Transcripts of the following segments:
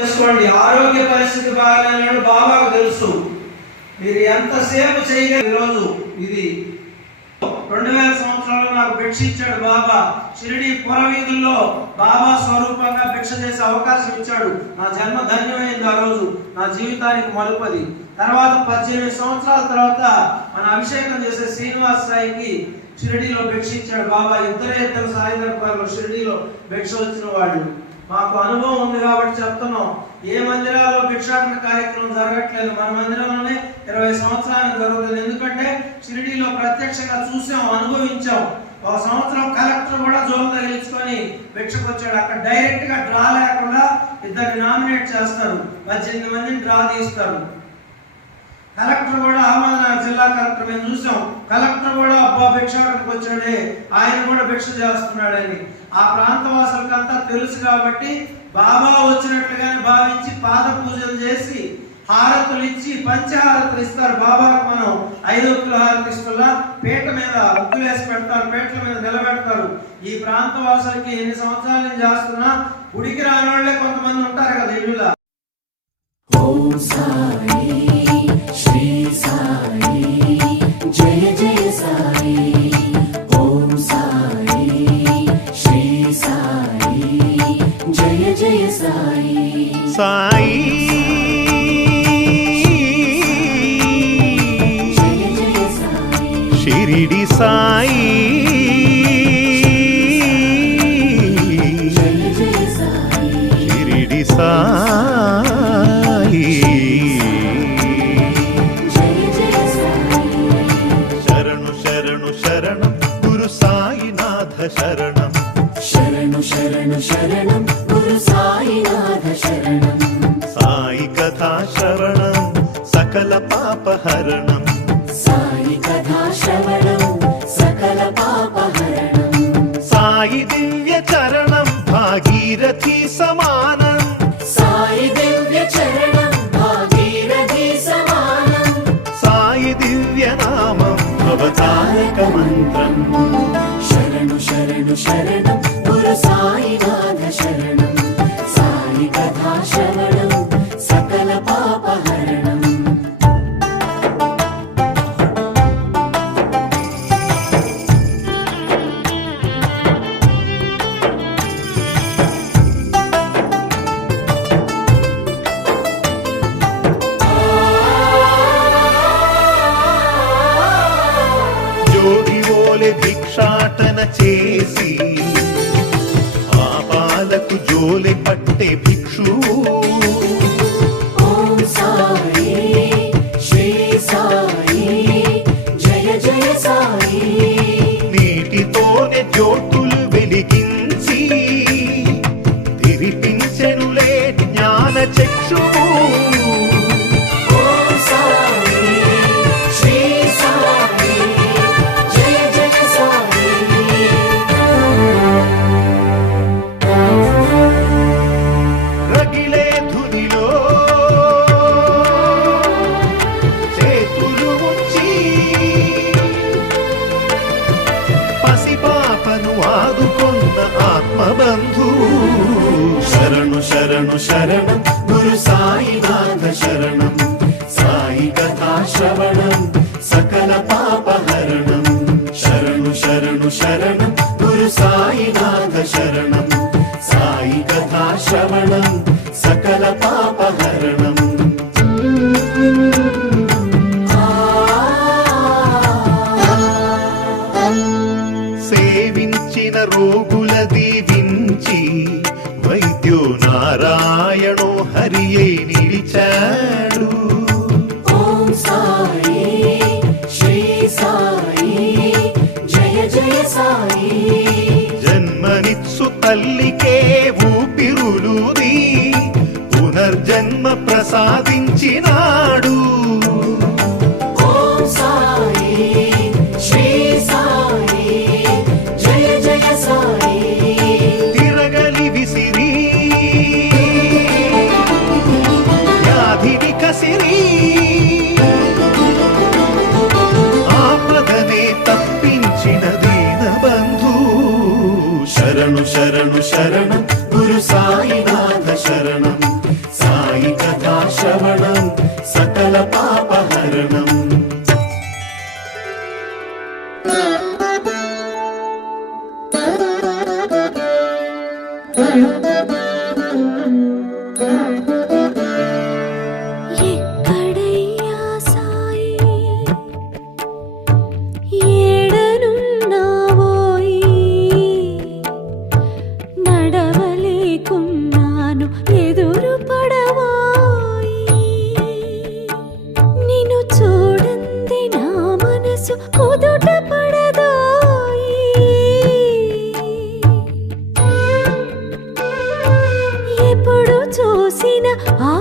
చేసుకోండి ఆరోగ్య పరిస్థితి బాగాలేనని బాబాకు తెలుసు. మీరు ఎంతసేపు చేయగలరు ఈరోజు? ఇది రెండు వేల సంవత్సరాలు నాకు భిక్ష ఇచ్చాడు బాబా. షిరిడి పురవీధుల్లో బాబా స్వరూపంగా భిక్ష చేసే అవకాశం ఇచ్చాడు. నా జన్మ ధన్యమైంది ఆ రోజు. నా జీవితానికి మలుపది. తర్వాత పద్దెనిమిది సంవత్సరాల తర్వాత మన అభిషేకం చేసే శ్రీనివాస్ సాయికి షిరిడిలో భిక్ష ఇచ్చాడు బాబా. ఇద్దరే ఇద్దరు సాయంత్రం షిరిడిలో భిక్ష వచ్చిన వాళ్ళు. మాకు అనుభవం ఉంది కాబట్టి చెప్తాం. ఏ మందిరాల్లో భిక్షాటన కార్యక్రమం జరగట్లేదు? మన మందిరంలోనే ఇరవై సంవత్సరాలు జరుగుతుంది. ఎందుకంటే షిరిడీలో ప్రత్యక్షంగా చూసాం అనుభవించాం. ఒక సంవత్సరం కలెక్టర్ కూడా జోలు తగిలించుకొని భిక్షకు వచ్చాడు. అక్కడ డైరెక్ట్గా డ్రా లేకుండా ఇద్దరిని నామినేట్ చేస్తారు. పద్దెనిమిది మందిని డ్రా తీస్తారు. కలెక్టర్ కూడా అహ్మద్నగర్ జిల్లా కలెక్టర్ మేము చూసాం. కలెక్టర్ కూడా అబ్బా భిక్షాటనకు వచ్చాడే. ఆయన కూడా భిక్ష చేస్తున్నాడని. ఆ ప్రాంతవాసులకంతా తెలుసు కాబట్టి బాబా వచ్చినట్లుగా భావించి పాద పూజలు చేసి హారతులు ఇచ్చి పంచహారతులు ఇస్తారు. బాబాకు మనం ఐదు ఒక్కుల హారతి ఇస్తున్నా. పీట మీద ముగ్గులు వేసి పెడతారు. పీటల మీద నిలబెడతారు. ఈ ప్రాంత వాసులకి ఎన్ని సంవత్సరాలు నేను చేస్తున్నా? గుడికి రాని వాళ్ళే కొంతమంది ఉంటారు కదా ఇల్లులా. ఓం సాయి. సాయి శరణు గురు సాయినాథ శరణం సాయి కథా శ్రవణం సకల పాపహరణం సాయి కథా శ్రవణం సకల పాపహరణం సాయి దివ్య చరణం భాగీరథి సమానం సాయి దివ్య చరణం భాగీరథి సమానం సాయి దివ్య నామం అవతారక మంత్రం శరణు శరణు శరణం గురు సాయినాథ భిక్షాటన చేసి పాపాలకు జోలె పట్టే భిక్షు. నీటితోనే జ్యోతులు వెలిగించి తిరిపించెనులే జ్ఞాన చక్షువు. సేవించిన రోగుల దీవించి వైద్యో నారాయణో హరియే నిలిచాడు. ఓం సాయి శ్రీ సాయి జయ జయ సాయి. జన్మనిత్సు తల్లికే ఊపిరులుది పునర్జన్మ ప్రసాదించినాడు. శరణు శరణు శరణు. ఎప్పుడు చూసిన ఆ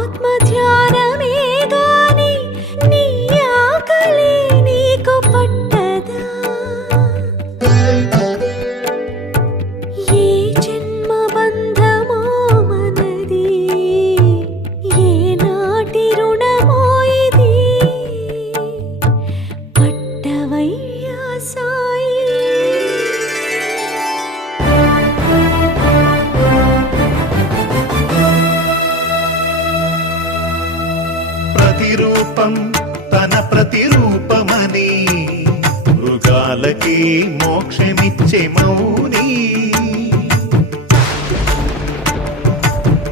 వాళ్ళకి మోక్షమిచ్చే మౌని.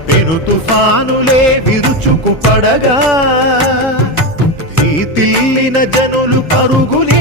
పెను తుఫానులే విరుచుకు పడగా ఈ తిల్లిన జనులు పరుగులి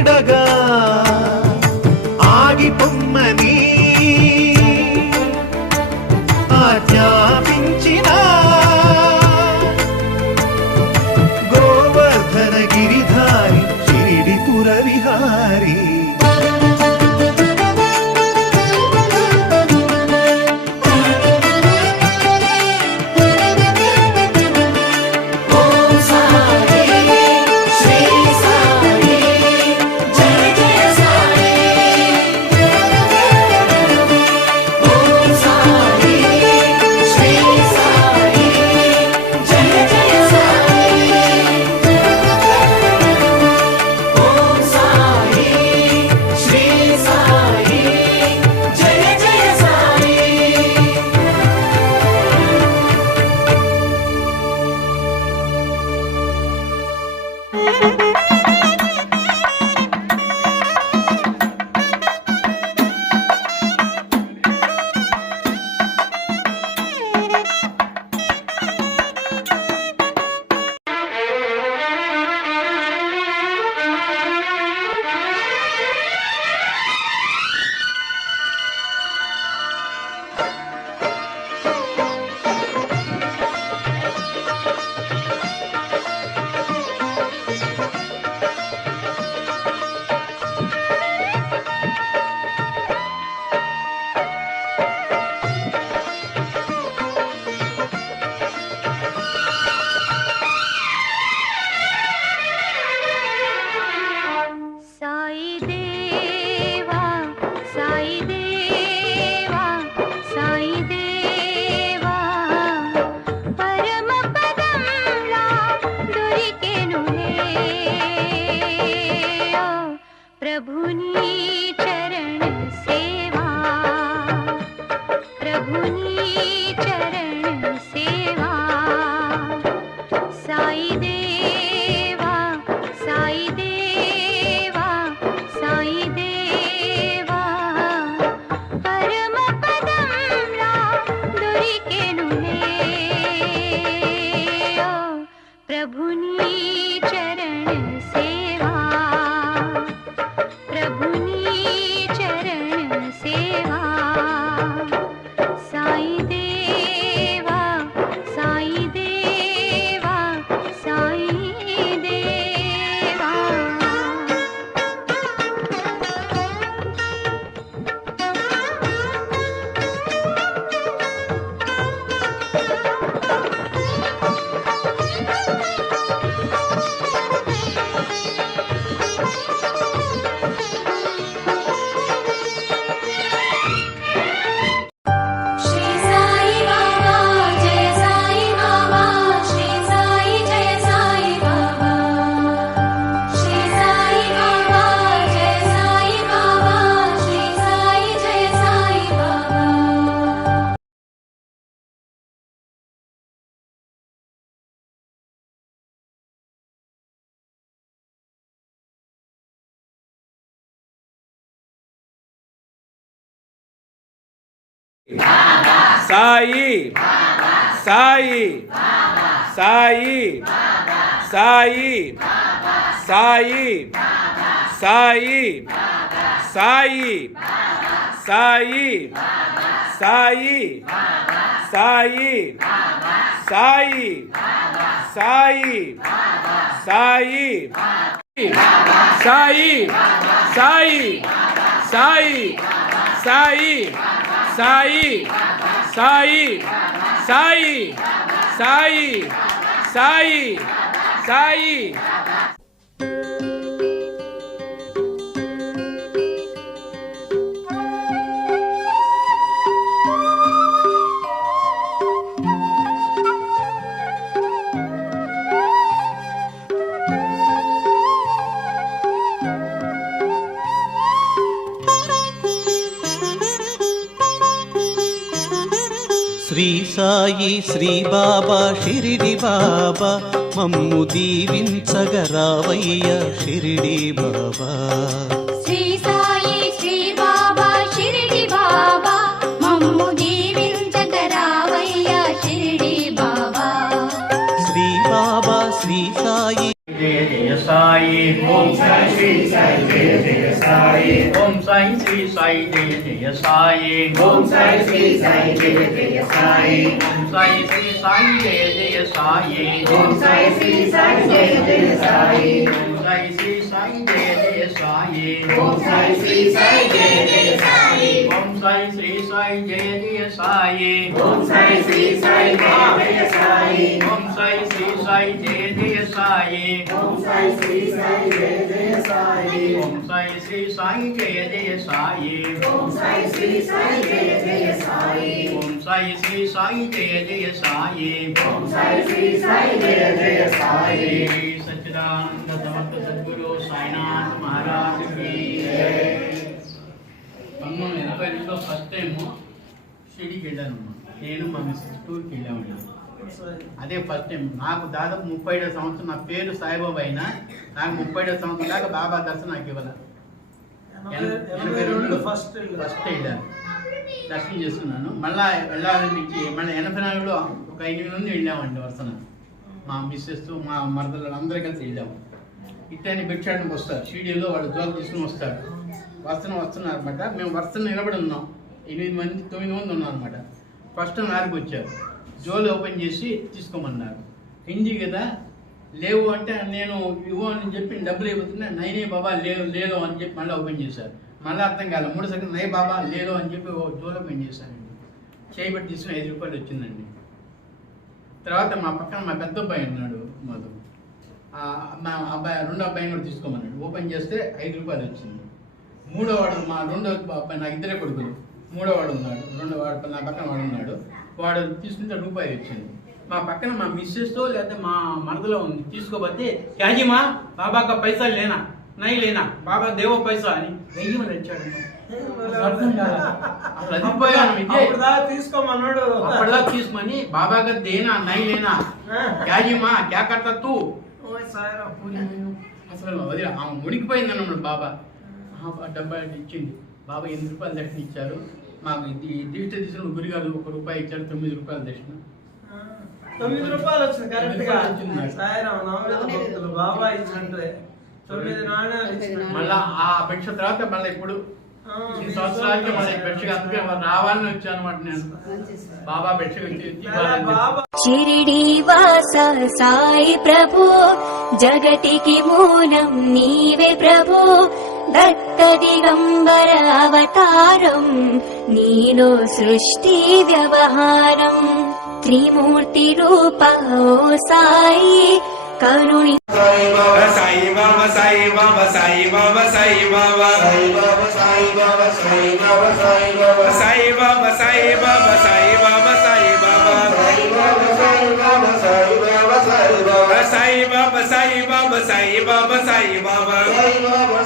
సాయి సాయి సాయి సాయి సాయి సాయి సాయి సాయి సాయి సాయి సాయి సాయి సాయి సాయి సాయి సాయి సాయి சாயி சாயி சாயி சாயி சாயி சாயி. సాయి శ్రీ బాబా షిరిడి బాబా మమ్ము దీవించగరావయ్య షిరిడి బాబా. శ్రీ సాయి శ్రీ బాబా షిరిడి బాబా మమ్ము దీవించగరావయ్య షిరిడి బాబా. శ్రీ బాబా శ్రీ సాయి. జయ జయ సాయి ఓం సాయి శ్రీ సాయి జయ జయ. 我唔使知世地地呀啥耶。ఓం సాయి శ్రీ సాయి జయ జయ సాయి ఓం సాయి శ్రీ సాయి జయ జయ సాయి ఓం సాయి శ్రీ సాయి జయ జయ సాయి ఓం సాయి శ్రీ సాయి జయ జయ సాయి ఓం సాయి శ్రీ సాయి జయ జయ సాయి ఓం సాయి శ్రీ సాయి జయ జయ సాయి ఓం సాయి శ్రీ సాయి జయ జయ సాయి ఓం సాయి శ్రీ సాయి జయ జయ సాయి సచ్చిదానంద సమర్థ సద్గురు సాయినాథ్ మహారాజ్కి రెండులో ఫస్ట్ టైం షిరిడికి వెళ్ళాను నేను మా మిస్సెస్ టూర్కి వెళ్ళామండి అదే ఫస్ట్ టైం నాకు దాదాపు ముప్పై ఏడో సంవత్సరం నా పేరు సాయిబాబా అయినా నాకు ముప్పై ఏడో సంవత్సరం దాకా బాబా దర్శనం నాకు ఇవ్వాలి. ఎనభై రెండులో ఫస్ట్ ఫస్ట్ వెళ్ళాను దర్శనం చేసుకున్నాను. మళ్ళా వెళ్ళాలనిపించి మళ్ళీ ఎనభై నాలుగులో ఒక ఎనిమిది మంది వెళ్ళామండి వరుసన. మా మిస్సెస్ మా మరదలు అందరూ కలిసి వెళ్ళాము. ఇట్లని భిక్షాటనకి వస్తారు. షీడీలో వాళ్ళు జోలు తీసుకుని వస్తారు. వరుసన వస్తున్నారు అనమాట మేము వరుసన నిలబడి ఉన్నాం. ఎనిమిది మంది తొమ్మిది మంది ఉన్నాం అనమాట ఫస్ట్ నాలుగు వచ్చారు. జోలు ఓపెన్ చేసి తీసుకోమన్నారు. హిందీ కదా లేవు అంటే నేను ఇవ్వు అని చెప్పి డబ్బులు అయిపోతున్నా నైనే బాబా లేవు లేదు అని చెప్పి మళ్ళీ ఓపెన్ చేశారు. మళ్ళీ అర్థం కాలేదు మూడు సెకండ్ నై బాబా లేదు అని చెప్పి ఓ జోలు ఓపెన్ చేశానండి చేయబట్టి తీసుకుని ఐదు రూపాయలు వచ్చిందండి. తర్వాత మా పక్కన మా పెద్ద అబ్బాయి ఉన్నాడు మధు. మా అబ్బాయి రెండో అబ్బాయిని కూడా తీసుకోమన్నాడు. ఓపెన్ చేస్తే ఐదు రూపాయలు వచ్చింది. మూడోవాడు మా రెండో అబ్బాయి నాకు ఇద్దరే కొడుకులు. మూడోవాడు ఉన్నాడు రెండో వాడు నా పక్కన వాడు ఉన్నాడు. వాడు తీసుకుంటే రూపాయి వచ్చింది మా పక్కన మా మిస్సెస్తో లేకపోతే మా మరదలో ఉంది తీసుకోబోతే యాజిమా బాబాక పైసలు లేనా? నై లేనా? బాబా దేవో పైసా అని వెయ్యి మంది వచ్చాడు తీసుకోమన్నాడు. అప్పటిదా తీసుకోమని బాబా గారు దేనా నై లేనా? యాజిమా క్యా కట్టా తూ? అసలు వదిలే ఆమె మునిగిపోయింది అన్నమాట బాబా. డబ్బా ఇచ్చింది. బాబా ఎనిమిది రూపాయలు దక్షిణ ఇచ్చారు. మాకు ఇది దీక్ష తీసుకున్న గురిగారు ఒక రూపాయి ఇచ్చారు తొమ్మిది రూపాయలు దక్షిణ. తొమ్మిది రూపాయలు వచ్చింది కరెక్ట్గా. సాయిరామ్ బాబా ఇచ్చినట్లే. తొమ్మిది నాణ్యాలు మళ్ళా ఆ భిక్ష తర్వాత మళ్ళీ ఇప్పుడు ఈ సంవత్సరాలకి మళ్ళీ భిక్ష అందుకే రావాలని వచ్చాను అనమాట నేను. బాబా భిక్ష వచ్చి ఇవ్వాలని చెప్పి. బాబా షిరిడి వాస సాయి ప్రభు జగతికి మూలం నీవే ప్రభు. దత్త దిగంబర అవతారం నీలో సృష్టి వ్యవహారం త్రిమూర్తి రూప ఓ సాయి కరుణి సాయి బాబా సాయి బాబా సాయి బాబా సాయి బాబా సాయి బాబా సాయి బాబా సాయి బాబా సాయి బాబా సాయి బాబా సాయి బాబా సాయి బాబా సాయి బాబా సాయి బాబా సాయి బాబా సాయి బాబా సాయి బాబా సాయి బాబా సాయి బాబా సాయి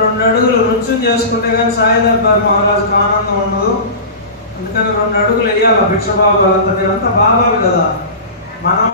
రెండు అడుగులు రుచి చేసుకుంటే కానీ సాయి దర్బార్ మహారాజుకి ఆనందం ఉండదు. అందుకని రెండు అడుగులు వేయాలి? భిక్ష బాబు అంతా అంతా బాబావి కదా. మనం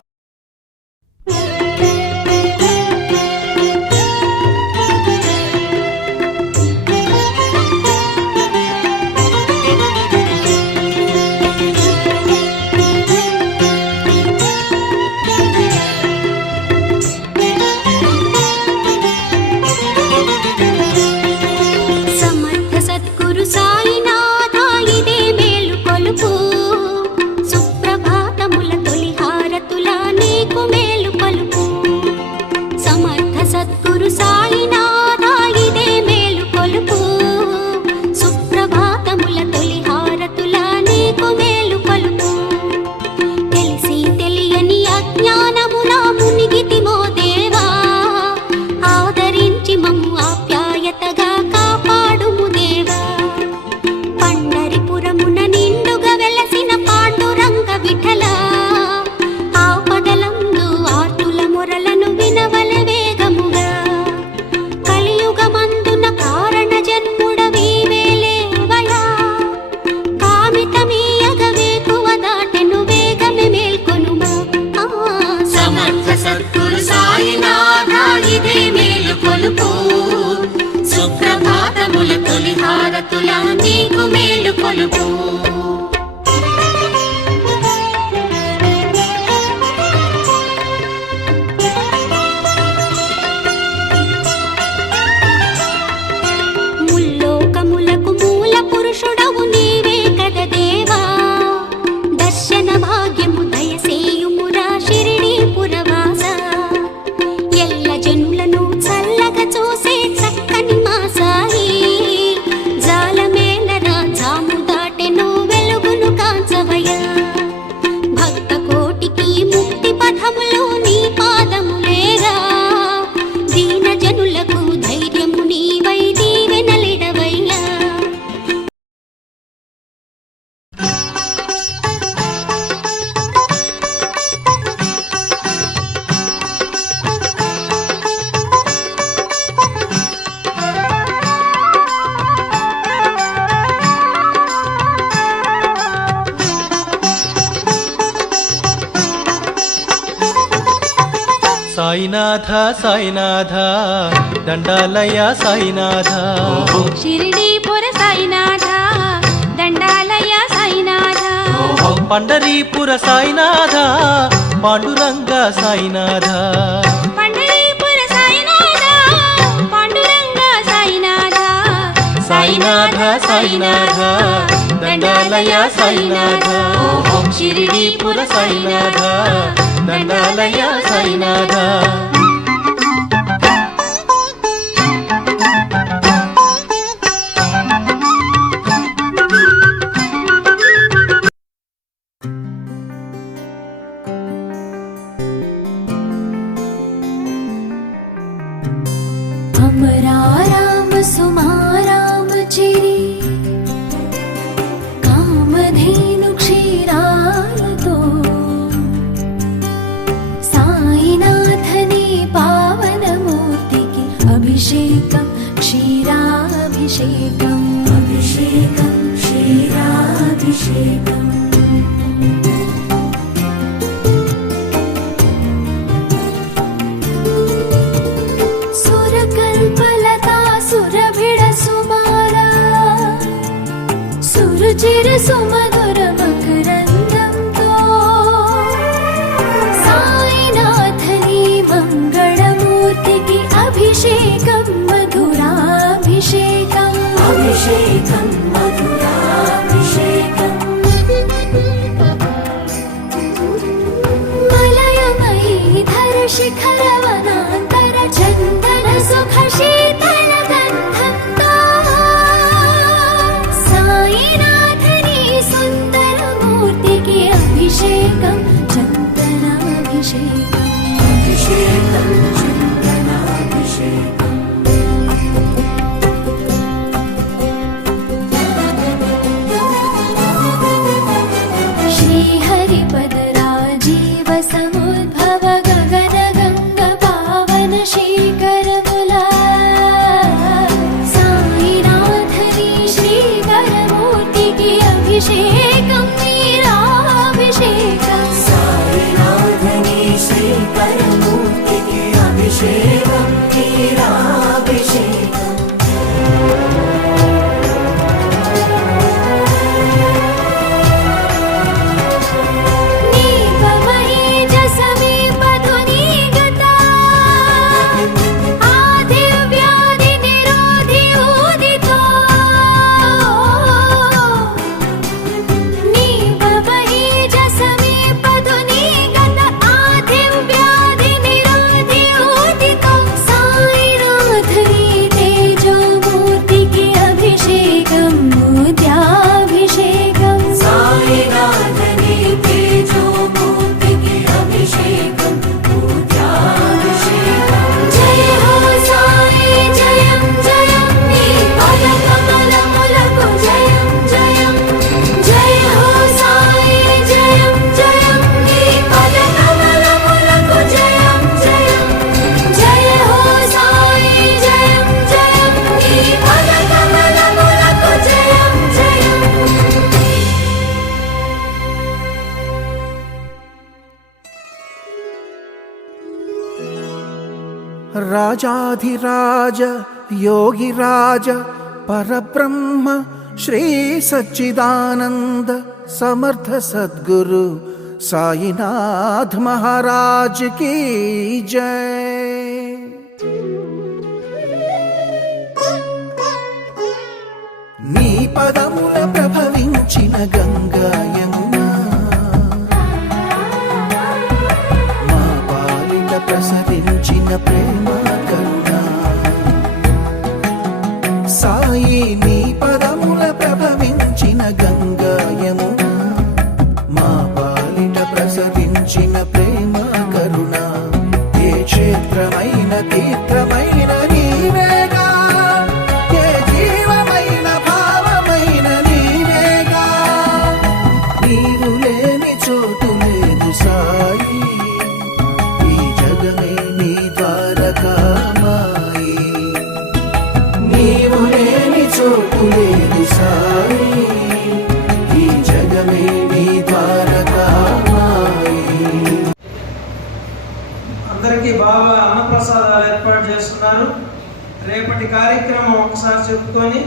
you do. సాయినాథ దండాలయ సాయినాథ. షిరిడీపుర సాయినాథ దండాలయ సాయినాథ. పండరీపుర సాయినాథ పాండురంగ సాయినాథ. పండరీపుర సాయినాథ పాండురంగ సాయినాథ. సాయినాథ సాయినాథ దండాలయ సాయినాథ షిరిడీపుర సాయినాథ దండాలయ సాయినాథ. राम सुमाराम चे कामधेनु क्षीरालतो। साहिनाथनी पावनमूर्ति अभिषेकं क्षीराभिषेकम् ಸುಮನ राजाधिराज योगिराज परब्रह्म श्री सच्चिदानन्द समर्थ सद्गुरु साईनाथ महाराज की जय नी पद చాచిన ప్రేమ కరుణ ఏ క్షేత్రమైన తీర్థమైన కార్యక్రమం ఒకసారి చెప్పుకొని